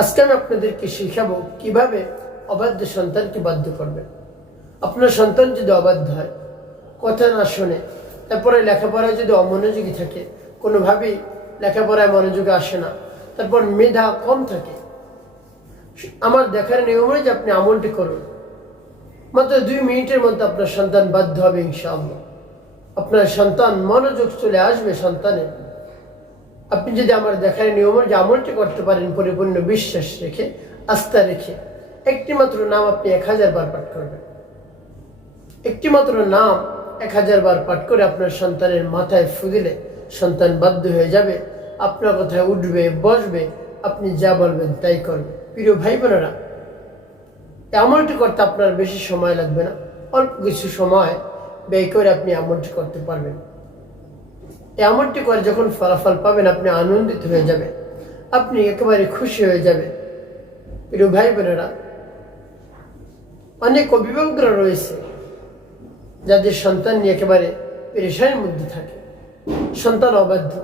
আজকে আমি আপনাদেরকে শিখাবো কীভাবে অবাধ্য সন্তানকে বাধ্য করবেন। আপনার সন্তান যদি অবাধ্য হয়, কথা না শোনে, তারপরে লেখাপড়ায় যদি অমনোযোগী থাকে, কোনোভাবেই লেখাপড়ায় মনোযোগ আসে না, তারপর মেধা কম থাকে। আমার দেখার নিয়ম যে আপনি আমলটি করুন। মাত্র দুই মিনিটের মধ্যে আপনার সন্তান বাধ্য হবে ইনশাআল্লাহ। আপনার সন্তান মনোযোগ চলে আসবে সন্তানের। আপনি যদি আমার দেখার নিয়ম যে আমলটি করতে পারেন, পরিপূর্ণ বিশ্বাস রেখে, আস্থা রেখে একটি মাত্র নাম আপনি এক হাজার বার পাঠ করবেন। একটি মাত্র নাম এক হাজার বার পাঠ করে আপনার সন্তানের মাথায় ফুদিলে সন্তান বাধ্য হয়ে যাবে, আপনার কথায় উঠবে, বসবে, আপনি যা বলবেন তাই করবে। প্রিয় ভাই বোনেরা আমলটি করতে আপনার বেশি সময় লাগবে না, অল্প কিছু সময় ব্যয় করে আপনি আমলটি করতে পারবেন। এই আমলটি করে যখন ফলাফল পাবেন, আপনি আনন্দিত হয়ে যাবেন। আপনি একেবারে খুশি হয়ে যাবেন। প্রিয় ভাই বোনেরা অনেক অভিভাবকরা রয়েছে, যাদের সন্তান নিয়ে একেবারে পেরেশানির মধ্যে থাকে। সন্তান অবাধ্য,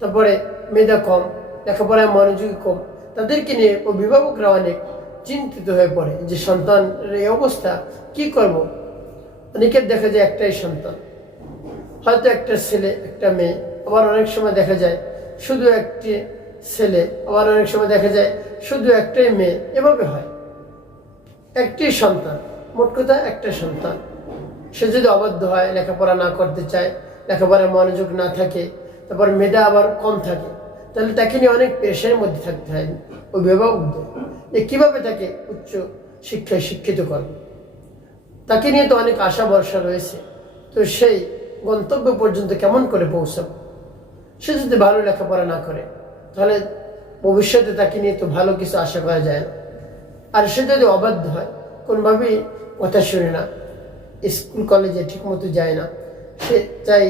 তারপরে মেধা কম, লেখাপড়ায় মনোযোগী কম। তাদেরকে নিয়ে অভিভাবকরা অনেক চিন্তিত হয়ে পড়ে যে সন্তানের এই অবস্থা কি করব? অনেকের দেখা যায় একটাই সন্তান হয়তো একটা ছেলে, একটা মেয়ে, আবার অনেক সময় দেখা যায় শুধু একটি ছেলে, আবার অনেক সময় দেখা যায় শুধু একটাই মেয়ে, এভাবে হয়। একটি সন্তান, মোট কথা একটা সন্তান। সে যদি অবাধ্য হয়, লেখাপড়া না করতে চায় লেখাপড়ায় মনোযোগ না থাকে, তারপর মেধা আবার কম থাকে, তাহলে তাকে নিয়ে অনেক পেশার মধ্যে থাকতে হয় অভিভাবকদের যে কীভাবে তাকে উচ্চ শিক্ষায় শিক্ষিত করবে? তাকে নিয়ে তো অনেক আশা ভরসা রয়েছে। তো সেই গন্তব্য পর্যন্ত কেমন করে পৌঁছাবে? সে যদি ভালো লেখাপড়া না করে, তাহলে ভবিষ্যতে তাকে নিয়ে তো ভালো কিছু আশা করা যায় না। আর সে যদি অবাধ্য হয়, কোনোভাবেই কথা শুনে না, স্কুল, কলেজে ঠিকমতো যায় না, সে চাই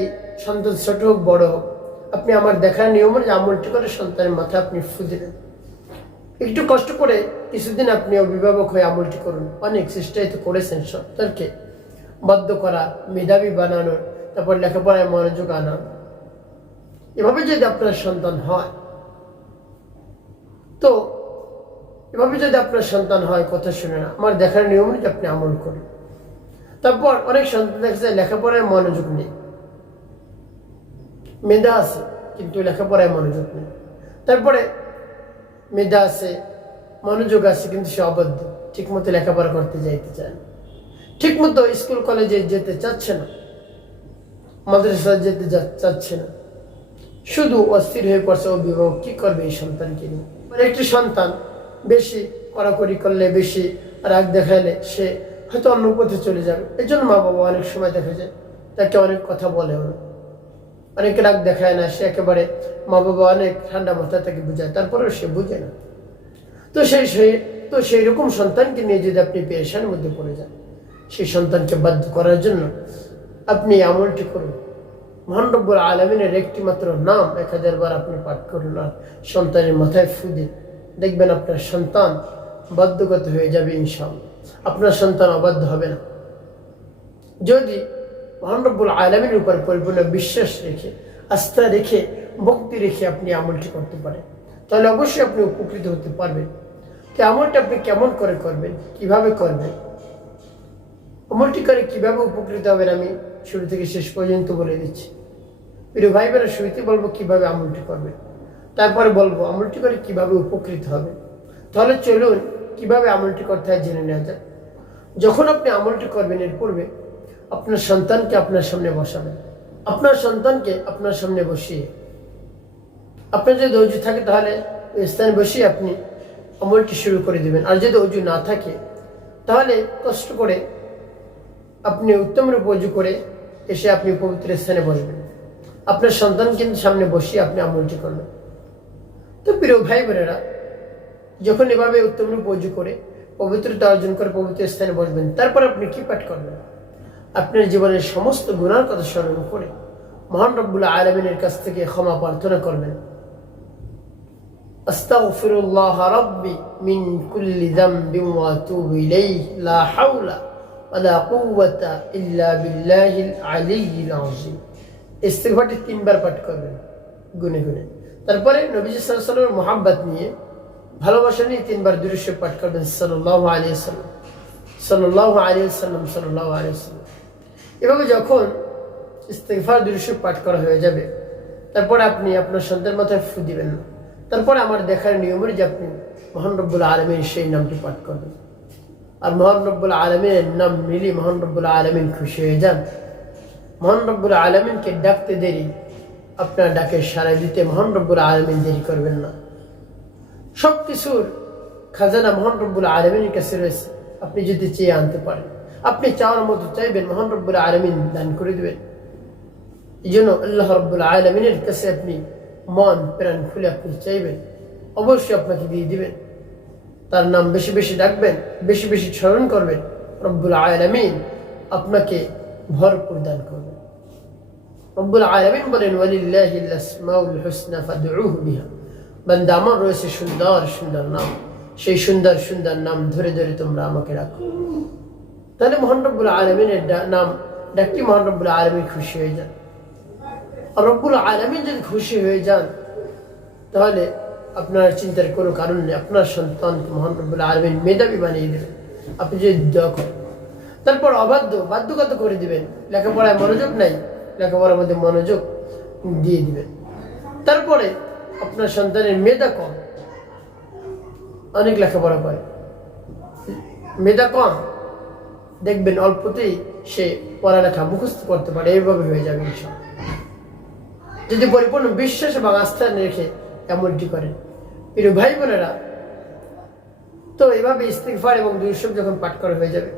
সন্তান ছোট হোক, বড় হোক, আপনি আমার দেখার নিয়ম যে আমলটি করে সন্তানের মাথায় আপনি ফু দিলেন। একটু কষ্ট করে কিছুদিন আপনি অভিভাবক হয়ে আমলটি করুন। অনেক চেষ্টাই তো করেছেন সন্তানকে বাধ্য করা, মেধাবী বানানোর তারপর লেখাপড়ায় মনোযোগ আনা। এভাবে যদি আপনার সন্তান হয়, তো এভাবে যদি আপনার সন্তান হয়, কথা শুনে না, আমার দেখার নিয়ম যে আপনি আমল করেন। তারপর অনেক সন্তান দেখা যায় লেখাপড়ায় মনোযোগ নেই। মেধা আছে, কিন্তু লেখাপড়ায় মনোযোগ নেই। তারপরে মেধা আছে, মনোযোগ আছে, কিন্তু সে অবদ্ধ ঠিক মতো লেখাপড়া করতে যাইতে চায় না। ঠিক মতো স্কুল, কলেজে যেতে চাচ্ছে না। মাদ্রাসা যেতে চাচ্ছে না। শুধু অস্থির হয়ে পড়ছে অভিভাবক কি করবে এই সন্তানকে নিয়ে? মানে একটি সন্তান বেশি কড়াকড়ি করলে, বেশি রাগ দেখাইলে সে হয়তো অন্য পথে চলে যাবে। এই জন্য মা বাবা অনেক সময় দেখা যায়, তাকে অনেক কথা বলেও না অনেক রাগ দেখায় না, সে একেবারে মা বাবা অনেক ঠান্ডা মাথা তাকে বুঝায়, তারপরেও সে বুঝে না। তো সেই সেই তো সেই রকম সন্তানকে নিয়ে যদি আপনি পেরেশানের মধ্যে পড়ে যান, সেই সন্তানকে বাধ্য করার জন্য আপনি আমলটি করুন। মহানব্বর আলমিনের একটি মাত্র নাম এক হাজার বার আপনি পাঠ করুন আর সন্তানের মাথায় ফু দিন। দেখবেন আপনার সন্তান বাধ্যগত হয়ে যাবে ইনশাআল্লাহ। আপনার সন্তান অবাধ্য হবে না। যদি মহানব্বুল আলমীর উপর পরিপূর্ণ বিশ্বাস রেখে, আস্থা রেখে, ভক্তি রেখে আপনি আমলটি করতে পারেন, তাহলে অবশ্যই আপনি উপকৃত হতে পারবেন। তো আমলটা আপনি কেমন করে করবেন, কীভাবে করবেন? আমলটি করে কীভাবে উপকৃত হবেন আমি শুরু থেকে শেষ পর্যন্ত বলে দিচ্ছি। প্রিয় ভাই বোনেরা শুরুতে বলব কীভাবে আমলটি করবে তারপরে বলব আমলটি করে কীভাবে উপকৃত হবে তাহলে চলুন কীভাবে আমলটি করতে হয় জেনে নেওয়া যায় যখন আপনি আমলটি করবেন, এর পূর্বে আপনার সন্তানকে আপনার সামনে বসাবেন। আপনার সন্তানকে আপনার সামনে বসিয়ে, আপনার যদি অজু থাকে তাহলে স্থানে বসিয়ে আপনি আমলটি শুরু করে দেবেন। আর যদি অজু না থাকে, তাহলে কষ্ট করে আপনি উত্তম রূপে অজু করে এসে আপনি পবিত্র স্থানে বসবেন। আপনার সন্তান কিন্তু সামনে বসিয়ে আপনি আমলটি করবেন তো প্রিয় ভাই বোনেরা, যখন এভাবে উত্তমরূপ উজু করে, পবিত্রতা অর্জন করে পবিত্র স্থানে বসবেন, তারপর আপনি কি পাঠ করবেন? আপনার জীবনের সমস্ত গুণার কথা স্মরণ করে মহান রব্বুল আলমিনের কাছ থেকে ক্ষমা প্রার্থনা করবেন। আস্তাগফিরুল্লাহ রব্বি মিন কুল্লি দাম্বি ওয়া তুবু ইলাইহি লা হাওলা। ولا قوة إلا بالله العلي العظيم ইস্তেগফারটি তিনবার পাঠ করবেন গুনে গুনে তারপরে নবীজি সাল্লাল্লাহু মোহাব্বত নিয়ে ভালোবাসা নিয়ে তিনবার দৃশ্য পাঠ করবেন সাল্লাহ আলী সাল্লাম সাল্লাহ আলী সাল্লাম সাল্লাহ আলী সাল্লাম এভাবে যখন ইস্তেফার দৃশ্য পাঠ করা হয়ে যাবে তারপরে আপনি আপনার সন্তান মাথায় ফু দিবেন না তারপরে আমার দেখার নিয়মের যে আপনি মহান রব্বুল আলমীর সেই নামটি পাঠ করবেন আর মহান রব্বুল আলমিনের নাম মিলি মহান রব্বুল আলমিন খুশি হয়ে যান। মহান রব্বুল আলমিনকে ডাকতে দেরি, আপনার ডাকে সারা দিতে মহান রব্বুল আলমিন দেরি করবেন না। সব কিছুর খাজানা মহান রব্বুল আলমিনের কাছে রয়েছে, আপনি যদি চেয়ে আনতে পারেন। আপনি চাওয়ার মতো চাইবেন, মহান রব্বুল আলমিন দান করে দেবেন। এই জন্য আল্লাহ রব্বুল আলমিনের কাছে আপনি মন প্রাণ খুলে আপনি চাইবেন, অবশ্যই আপনাকে দিয়ে দিবেন। তার নাম বেশি বেশি ডাকবেন, বেশি বেশি স্মরণ করবেন। রব্বুল আলমিন আপনাকে ভরপুর দান করবেন। রব্বুল আলমিন বলেন ওয়ালিল্লাহিল আসমাউল হুসনা ফাদউহু বিহা। বান্দা, আমার রয়েছে সুন্দর সুন্দর নাম। সেই সুন্দর সুন্দর নাম ধরে ধরে তোমরা আমাকে রাখো তাহলে মোহান রব্বুল আলমিনের নাম ডাকটি মোহান রব্বুল আলমিন খুশি হয়ে যান। আর রব্বুল আলমিন যদি খুশি হয়ে যান, তাহলে আপনার চিন্তার কোনো কারণ নেই। আপনার সন্তান রব্বুল আলমিন মেধাবী বানিয়ে দেবেন। আপনি যদি দোয়া করেন। তারপর অবাধ্য, বাধ্যগত করে দিবেন। লেখাপড়ায় মনোযোগ নাই, লেখাপড়ার মধ্যে মনোযোগ দিয়ে দিবেন। তারপরে আপনার সন্তানের মেধা কম। অনেক লেখাপড়া করে। মেধা কম। দেখবেন অল্পতেই সে পড়ালেখা মুখস্থ করতে পারে। এইভাবে হয়ে যাবে যদি পরিপূর্ণ বিশ্বাস এবং আস্থা রেখে এমনটি করেন। প্রিয় ভাই বোনেরা, তো এভাবে ইস্তিগফার এবং দুইশব যখন পাঠ করা হয়ে যাবে,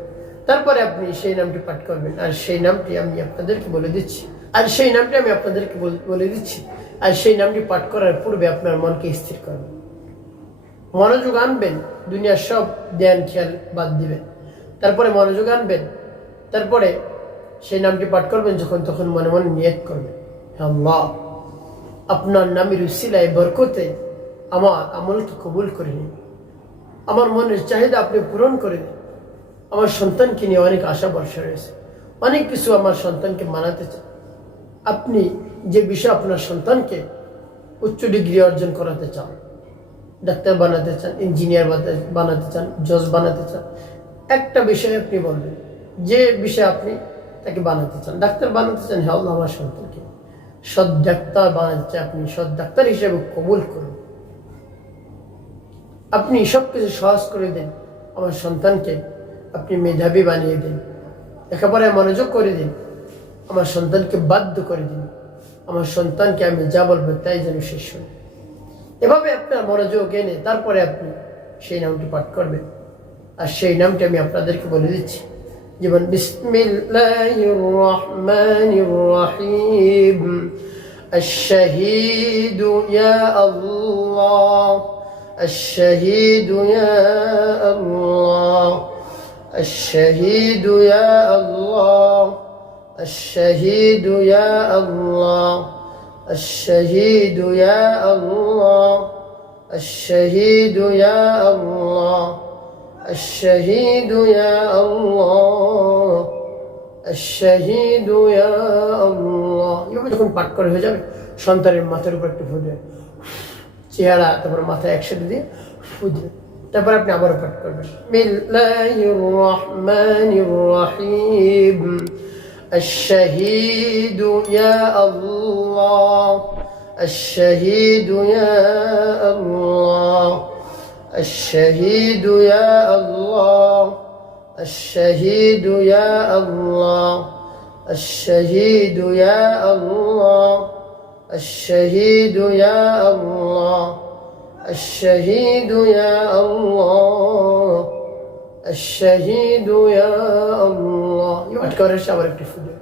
তারপরে আপনি সেই নামটি পাঠ করবেন। আর সেই নামটি আমি আপনাদেরকে বলে দিচ্ছি। আর সেই নামটি আমি আপনাদেরকে বল- দিচ্ছি। আর সেই নামটি পাঠ করার পূর্বে আপনার মনকে স্থির করবেন মনোযোগ আনবেন, দুনিয়ার সব ধ্যান খেয়াল বাদ দিবেন। তারপরে মনোযোগ আনবেন, তারপরে সেই নামটি পাঠ করবেন, যখন তখন মনে মনে নিয়ত করবেন। আল্লাহ, আপনার নামের উসিলায়, বরকতে আমার আমলকে কবুল করে নিন আমার মনের চাহিদা আপনি পূরণ করে দিন আমার সন্তানকে নিয়ে অনেক আশা ভরসা রয়েছে। অনেক কিছু আমার সন্তানকে মানাতে চান আপনি যে বিষয়ে আপনার সন্তানকে উচ্চ ডিগ্রি অর্জন করাতে চান, ডাক্তার বানাতে চান, ইঞ্জিনিয়ার বানাতে- চান, জজ বানাতে চান, একটা বিষয় আপনি বলবেন, যে বিষয়ে আপনি তাকে বানাতে চান, ডাক্তার বানাতে চান হ্যাঁ আমার সন্তানকে। সৎ ডাক্তার বানাতে চান আপনি, সৎ ডাক্তার হিসেবে কবুল করুন। আপনি সব কিছু সহজ করে দিন আমার সন্তানকে আপনি মেধাবী বানিয়ে দিন লেখাপড়ায় মনোযোগ করে দিন আমার সন্তানকে বাধ্য করে দিন আমার সন্তানকে আমি যা বলবো তাই যেন সে শোনে এভাবে আপনার মনোযোগ এনে তারপরে আপনি সেই নামটি পাঠ করবেন আর সেই নামটি আমি আপনাদেরকে বলে দিচ্ছি যেমন বিসমিল্লাহির রহমানির রহিম الشهيد يا الله الشهيد يا الله الشهيد يا الله الشهيد يا الله الشهيد يا الله الشهيد يا الله الشهيد يا الله الشهيد يا الله এভাবে যখন পাঠ করে হয়ে যাবে সন্তানের মাথার উপর একটু ফুটবে চেহারা তারপর মাথায় একসাথে দিয়ে ফুটবে তারপর আপনি আবারও পাঠ করবেন বিল্লাহির রহমানির রহিম الشهيد يا الله الشهيد يا الله الشهيد يا الله الشهيد يا الله الشهيد يا الله الشهيد يا الله الشهيد يا الله الشهيد يا الله পাঠ করার সে আবার একটু ফুটে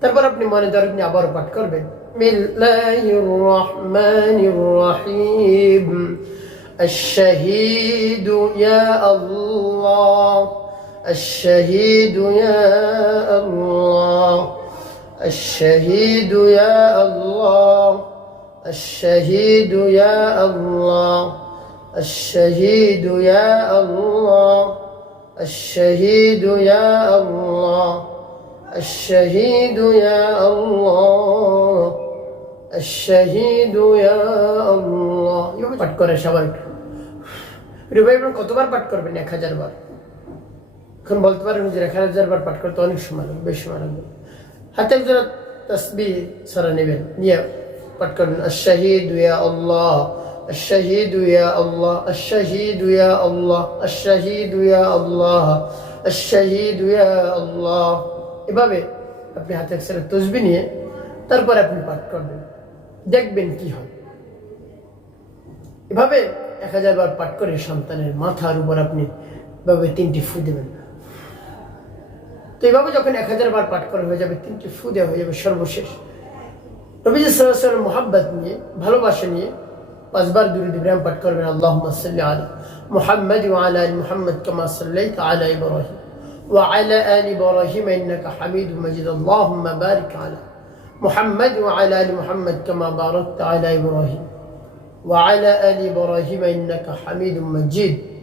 তারপর আপনি মনে ধরেন আপনি আবার পাঠ করবেন বিল্লাহির রহমানির রহিম الشهيد يا الله الشهيد يا الله الشهيد يا الله الشهيد يا الله الشهيد يا الله الشهيد يا الله الشهيد يا الله الشهيد يا الله পাঠ করে সবাই প্রিয় ভাই বোন কতবার পাঠ করবেন এক হাজার বার এখন বলতে পারেন যে এক হাজার বার পাঠ করতে অনেক সময় লাগবে বেশ সময় লাগবে হাতে একজন তসবি সারা নেবেন নিয়ে পাঠ করবেন আশাহিদ ইয়া আল্লাহ الشهيد يا الله الشهيد يا الله الشهيد يا الله الشهيد يا الله এভাবে আপনি হাতে একসাথে তসবি নিয়ে তারপরে আপনি পাঠ করবেন দেখবেন কি হয় এভাবে এক হাজার বার পাঠ করে সন্তানের মাথার উপর আপনি এভাবে তিনটি ফু দেবেন তো এইভাবে যখন এক হাজার বার পাঠ করা হয়ে যাবে তিনটি ফু দেওয়া হয়ে যাবে সর্বশেষ নবীজ সাল্লামের মোহাব্বত নিয়ে ভালোবাসা নিয়ে পাঁচবার দূরে ইব্রাহিম পাঠ করবেন আল্লাহ সাল্লি আলা মুহাম্মদ وعلى آل محمد كما صليت على إبراهيم وعلى آل إبراهيم إنك حميد مجيد اللهم بارك على محمد وعلى آل محمد كما باركت على إبراهيم وعلى آل إبراهيم إنك حميد مجيد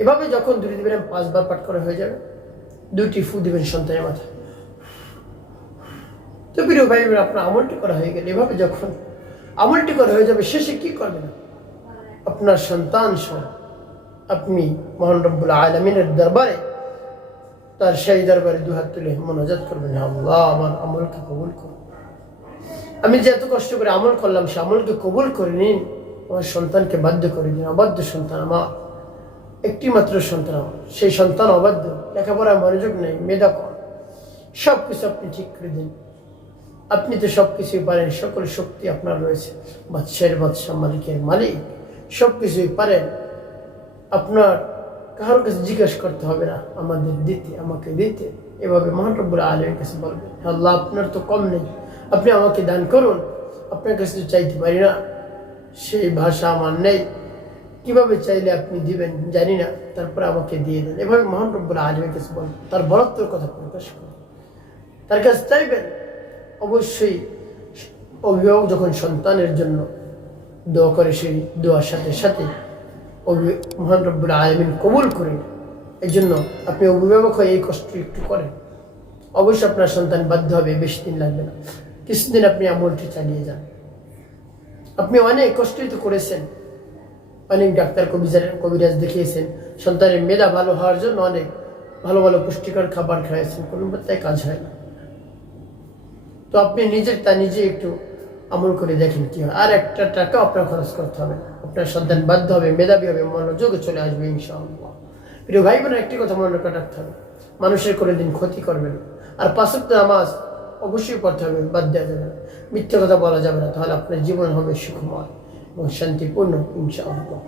এভাবে যখন দুটি দিবেন, পাঁচবার পাঠ করা হয়ে যাবে। দুটি ফু দিবেন সন্তানের তো প্রিয় ভাই আপনার আমলটি করা হয়ে গেল এভাবে যখন আমলটি করা হয়ে যাবে, শেষে কি করবেন? আপনার সন্তান সহ আপনি মহান রব্বুল আলমিনের দরবারে, তার সেই দরবারে দুহাত তুলে মনোজাত করবেন। আল্লাহ, আমার আমলকে কবুল করুন। আমি যে এত কষ্ট করে আমল করলাম, সে আমলকে কবুল করে নিন। আমার সন্তানকে বাধ্য করে দিন, অবাধ্য সন্তান আমার। একটি মাত্র সন্তান আমার। সেই সন্তান অবাধ্য। লেখাপড়ায় মনোযোগ নেই, মেধা কম। সব কিছু আপনি ঠিক করে দিন। আপনি তো সব কিছুই পারেন, সকল শক্তি আপনার রয়েছে। বাদশাহের, বাদশাহ মালিকের মালিক। সব কিছুই পারেন। আপনার কারোর কাছে জিজ্ঞেস করতে হবে না, আমাদের দিতে, আমাকে দিতে। এভাবে মহানরব্বুল আলমের কাছে বলবেন, "হে আল্লাহ, আপনার তো কম নেই। আপনি আমাকে দান করুন আপনার কাছে চাইতে পারি না সেই ভাষা আমার নেই কীভাবে চাইলে আপনি দিবেন জানি না তারপরে আমাকে দিয়ে দেন এভাবে মহানরব্বুল আলমের কাছে বলবেন তার বরত্বর কথা প্রকাশ করুন তার কাছে চাইবেন অবশ্যই অভিভাবক যখন সন্তানের জন্য দোয়া করে সেই দোয়ার সাথে সাথে মহান রব্বুল আলমিন কবুল করেন এই জন্য আপনি অভিভাবক হয়ে এই কষ্ট একটু করেন। অবশ্যই আপনার সন্তান বাধ্য হবে, বেশি দিন লাগবে না। কিছুদিন আপনি আমলটি চালিয়ে যান আপনি অনেক কষ্টই তো করেছেন অনেক ডাক্তার কবিরাজ কবিরাজ দেখিয়েছেন সন্তানের মেধা ভালো হওয়ার জন্য অনেক ভালো ভালো পুষ্টিকর খাবার খাইয়েছেন কোনো তাই কাজ হয় না তো আপনি নিজের তা নিজে একটু আমল করে দেখেন কি হয় আর একটা টাকা আপনার খরচ করতে হবে আপনার সন্তান বাধ্য হবে মেধাবী হবে মনোযোগে চলে আসবে ইনশাআল্লাহ ভাই বোনের একটি কথা মনে রাখতে হবে মানুষের করে দিন ক্ষতি করবেন। আর পাঁচক্ত নামাজ অবশ্যই করতে হবে, বাদ দেওয়া যাবে না। মিথ্যে কথা বলা যাবে না, তাহলে আপনার জীবন হবে সুখময় এবং শান্তিপূর্ণ, ইনশাআল্লাহ।